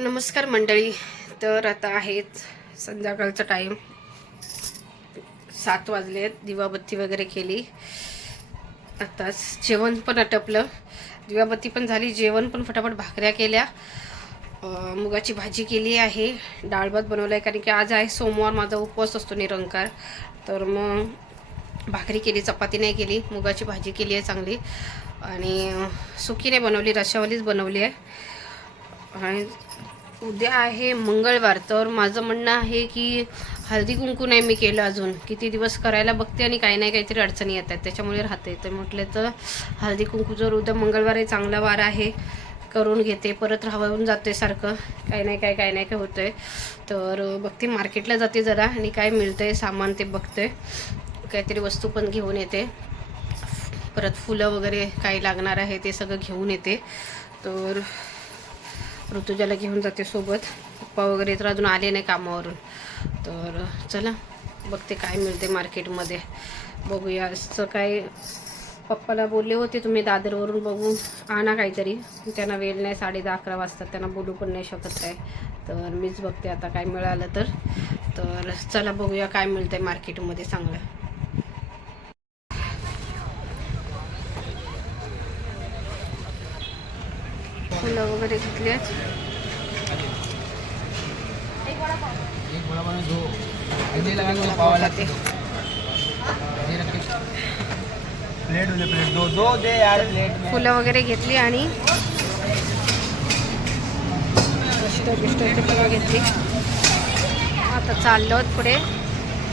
नमस्कार मंडळी तर आता आहेत संध्याकाळचा टाईम सात वाजले आहेत दिवाबत्ती वगैरे केली. आताच जेवण पण आटपलं. दिवाबत्ती पण झाली जेवण पण फटाफट भाकऱ्या केल्या. मुगाची भाजी केली आहे डाळभात बनवलं आहे कारण की आज आहे सोमवार माझा उपवास असतो निरंकार. तर मग भाकरी केली चपाती नाही केली मुगाची भाजी केली आहे चांगली. आणि सुकी नाही बनवली रशावालीच बनवली आहे. आणि उद्या आहे मंगळवार. तर माझं म्हणणं आहे की हळदी कुंकू नाही मी केलं अजून. किती दिवस करायला बघते आणि काही नाही काहीतरी अडचणी येतात. त्याच्यामुळे राहते. तर म्हटलं तर हळदी कुंकू जर उद्या मंगळवार आहे चांगला वार आहे करून घेते. परत राहून जाते सारखं. काही नाही काय काही नाही काय होतं आहे तर बघते. मार्केटला जाते जरा आणि काय मिळतं आहे सामान ते बघते. काहीतरी वस्तू पण घेऊन येते. परत फुलं वगैरे काही लागणार आहे ते सगळं घेऊन येते. तर ऋतुजाला घेऊन जाते सोबत. पप्पा वगैरे तर अजून आले नाही कामावरून. तर चला बघते काय मिळते मार्केटमध्ये. बघूया. असं काय पप्पाला बोलले होते तुम्ही दादरवरून बघून. आणा काहीतरी. त्यांना वेळ नाही साडे दहा अकरा वाजतात. त्यांना बोलू पण नाही शकत काय. तर मीच बघते आता काय मिळालं तर. तर चला बघूया काय मिळतं आहे मार्केटमध्ये चांगलं फुलं वगैरे घेतली आहेत एक बड़ा बड़ा दो ऐसे लगा के पावा लाते प्लेट हो प्लेट दो दो दे फुलं वगैरे घेतली फुलं वगैरे घेतली आणि फुलं घेतली. आता चाललो पुढे.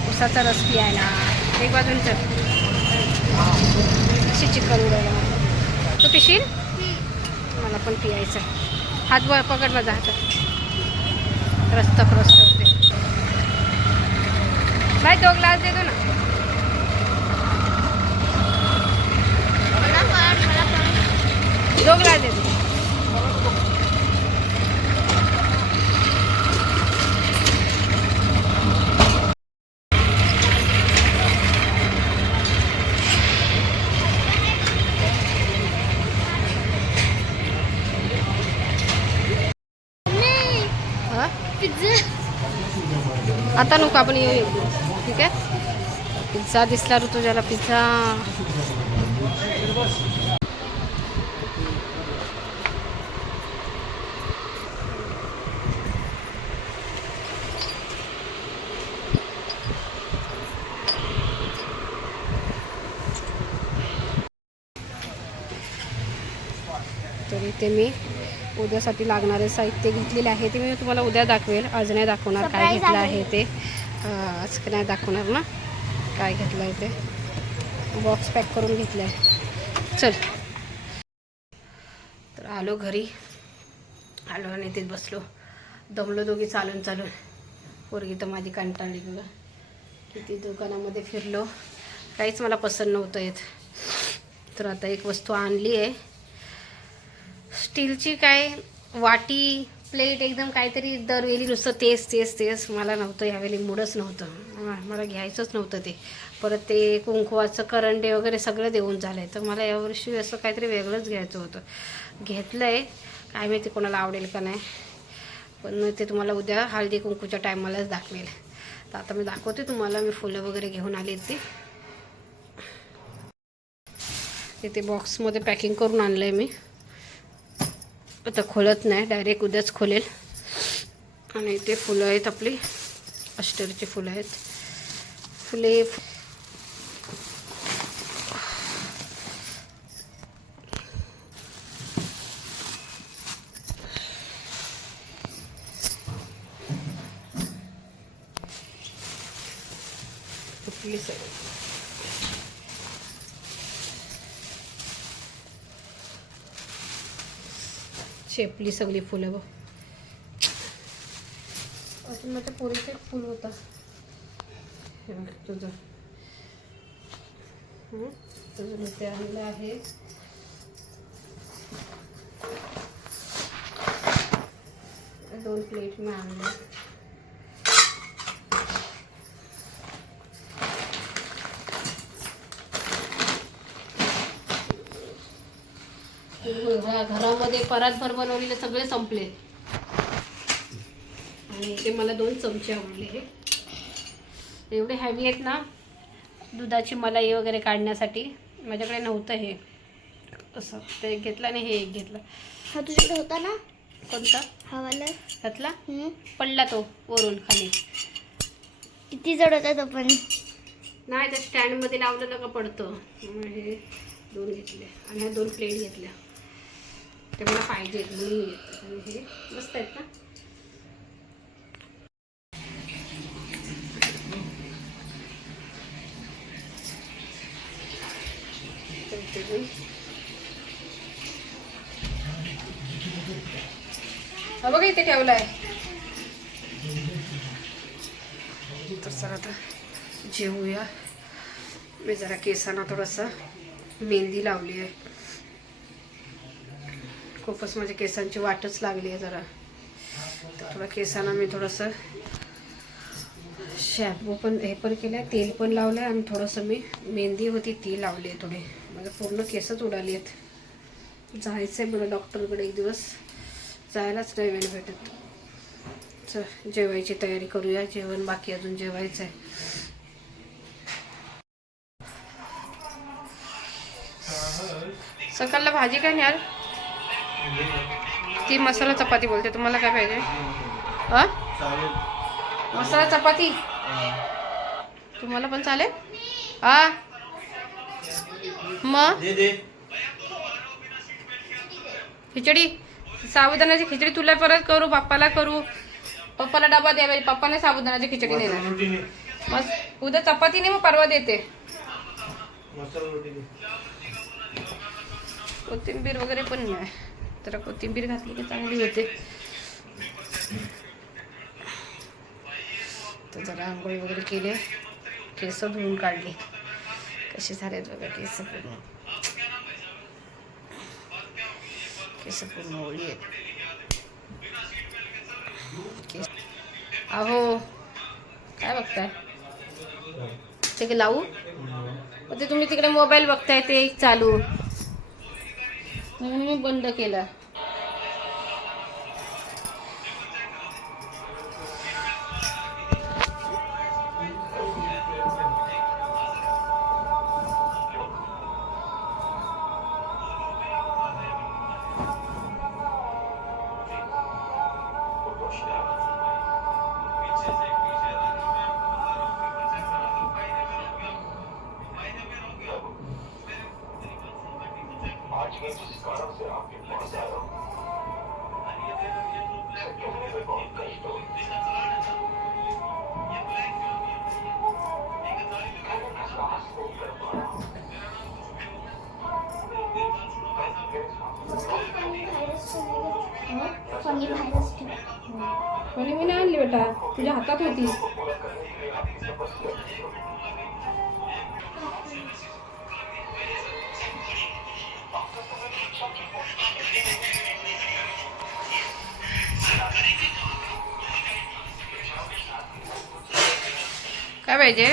उसाचा रस प्यायला. एक बाजून तर अशी चिकन तू पिशील? पण पियायचं. हात व पकड माझा हात रस्ता क्रॉस करते. बाय दो ग्लास देतो ना. दो ग्लास देतो दो हा? आता नको आपण येऊ एक दिवस ठीक आहे? पिझ्झा दिसला ऋतुजाला पिझ्झा. तर इथे मी उद्यासाठी लागणारे साहित्य घेतलेले आहे ते मी तुम्हाला उद्या दाखवेल. आज नाही दाखवणार काय घेतलं आहे. ते. आज नाही दाखवणार ना काय घेतलं आहे ते. बॉक्स पॅक करून घेतलं आहे चल. तर आलो घरी. आलो आणि तिथे बसलो. दमलो दोघी चालून चालून. पोरगी तर माझी कंटाळली बघा. किती दुकानामध्ये फिरलो. काहीच मला पसंत नव्हतं येत. तर आता एक वस्तू आणली आहे. स्टीलची काय वाटी प्लेट एकदम काहीतरी दरवेळी नुसतं तेच तेच तेच मला नव्हतं यावेळी मूडच नव्हतं. मला घ्यायचंच नव्हतं ते. परत ते कुंकवाचं करंडे वगैरे सगळं देऊन झालं आहे तर मला यावर्षी असं काहीतरी वेगळंच घ्यायचं होतं. घेतलं आहे काय माहिती कोणाला आवडेल का नाही. पण ते तुम्हाला उद्या हळदी कुंकूच्या टायमालाच दाखवेल. तर आता मी दाखवते तुम्हाला. मी फुलं वगैरे घेऊन आली ते इथे बॉक्समध्ये पॅकिंग करून आणलं आहे मी. आता खोलत नाही. डायरेक्ट उद्याच खोलेल. आणि ते फुलं आहेत आपली. अष्टरची फुलं आहेत. फुले फुटली सगळी. शेपली सगळी फुलं बघ. अजून माझ्या पोरीचं एक फुल होता. हे बघ तुझं. तुझं मी ते आणलं आहे. दोन प्लेट मी आणलं. घरामध्ये परातभर बनवलेले सगळे संपले. आणि ते मला दोन चमचे आवडले हे. एवढे हॅवी आहेत ना दुधाची मलाई वगैरे काढण्यासाठी. माझ्याकडे नव्हतं हे. असं. ते एक घेतलं आणि हे एक घेतलं. हा तुझ्याकडे होता ना? कोणता? हा वाला. घातला. पडला तो वरून खाली. किती जड होता तो पण. नाही तर स्टँडमध्ये लावलं ना का पडतं हे दोन घेतले. आणि ह्या दोन प्लेट घेतल्या. ते मला पाहिजे म्हणून मी आणि हे मस्त आहेत ना. बघा इथे ठेवलाय. तर सर आता जेवूया. मी जरा केसांना थोडंसं मेहंदी लावली आहे. खूपच माझ्या केसांची वाटच लागली आहे जरा. तर थोडं केसांना मी थोडंसं शॅम्पू पण हे पण केलं आहे तेल पण लावलं आहे आणि थोडंसं मी मेहंदी होती ती लावली आहे थोडी. माझं पूर्ण केसच उडाली आहेत. जायचं आहे मला डॉक्टरकडे एक दिवस. जायलाच नाही वेळ भेटत. चल जेवायची तयारी करूया. जेवण बाकी अजून जेवायचं आहे सकाळला भाजी काय न्याल ती मसाला चपाती बोलते. तुम्हाला काय पाहिजे? हा? मसाला चपाती? तुम्हाला पण चालेल? हा? मग? खिचडी. साबुदाण्याची खिचडी तुला परत करू पप्पाला करू. पप्पाला डबा द्या पाहिजे पप्पाने साबुदाण्याची खिचडी देणार मग उद्या चपाती नाही मग परवा देते. कोथिंबीर वगैरे पण नाही. तर कोथिंबीर घातली की चांगली होते. तर जरा आंघोळी वगैरे केले. केस धुवून काढले. कसे झाले बघा केस पूर्ण. केस पूर्ण ओळी आहेत केस अहो काय बघताय? ते की लावू? मग ते तुम्ही तिकडे मोबाईल बघताय ते चालू. म्हणून मी बंद केला. बेटा तुझ्या हातात होती. काय पाहिजे?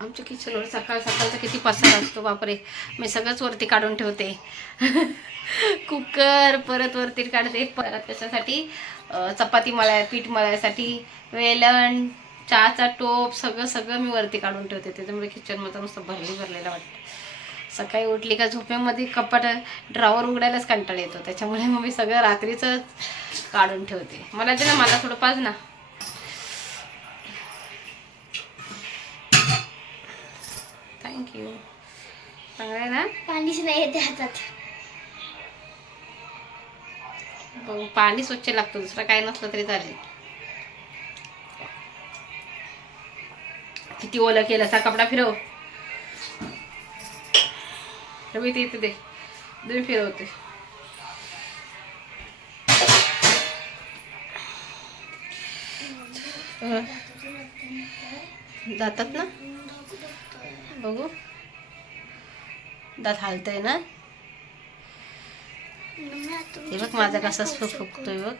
आमच्या किचनवर सकाळ सकाळचा किती पसार असतो बापरे. मी सगळंच वरती काढून ठेवते. कुकर परत वरती काढते. परत त्याच्यासाठी चपाती मळाय पीठ मळायसाठी वेलण चहाचा टोप सगळं सगळं मी वरती काढून ठेवते. त्याच्यामुळे किचनमध्ये नुसतं भरली भरलेलं वाटतं. सकाळी उठली का झोपेमध्ये कपाट ड्रॉवर उघडायलाच कंटाळा येतो. त्याच्यामुळे मग मी सगळं रात्रीचं काढून ठेवते. मला दे ना मला थोडं पाज ना. थँक्यू चांगलं आहे ना पाणीच नाही येते हातात पाणी स्वच्छ लागतं दुसरं काय नसलं तरी चालेल किती ओलं केलं असा कपडा फिरव रवी ते इथे दे दे फिरवते. जातात ना बघू. दात हालतंय ना? हे बघ माझा कसा फुकतोय बघ.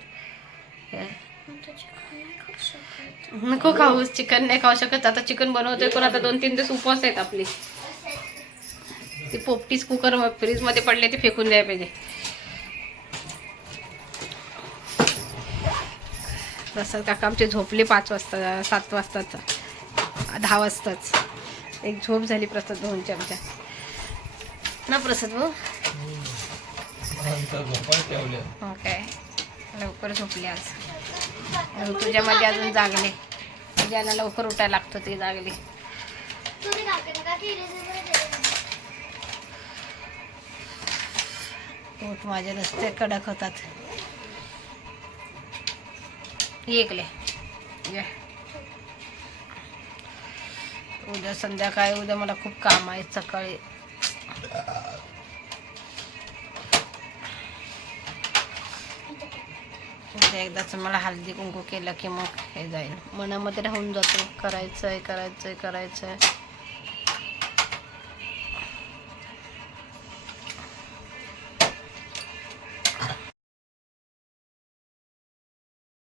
नको खाऊस चिकन नाही खाऊ शकत. आता चिकन बनवतोय पण आता दोन तीन दिवस उपवास आहेत आपले. ती पोपटीच कुकर फ्रीजमध्ये पडले ते फेकून द्याय पाहिजे. तसं काका आमचे झोपले पाच वाजता सात वाजताच. दहा वाजताच. एक झोप झाली प्रसाद भाऊंची आमच्या. ना प्रसाद भाऊ? हो काय? लवकर झोपले आज. तुझ्यामध्ये अजून जागले. ज्यांना लवकर उठायला लागतं ते जागले. पोट माझे रस्ते कडक होतात. ये इकडे. ये. उद्या संध्याकाळी उद्या मला खूप काम आहे सकाळी. उद्या एकदाच मला हळदी कुंकू केलं की मग हे जाईल. मनामध्ये राहून जातो. करायचं आहे करायचं आहे करायचं आहे